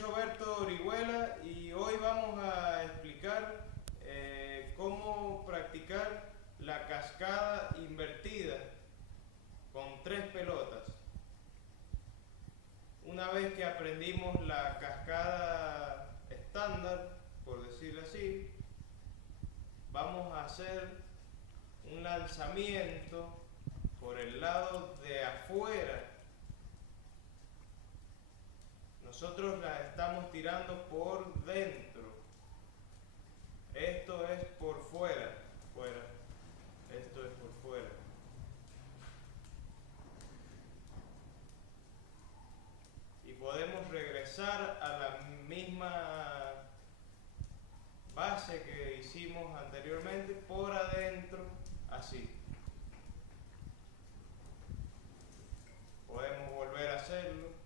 Roberto Orihuela y hoy vamos a explicar cómo practicar la cascada invertida con 3 pelotas. Una vez que aprendimos la cascada estándar, por decirlo así, vamos a hacer un lanzamiento por el lado de afuera. Nosotros la estamos tirando por dentro. Esto es por fuera. Esto es por fuera. Y podemos regresar a la misma base que hicimos anteriormente por adentro, así. Podemos volver a hacerlo.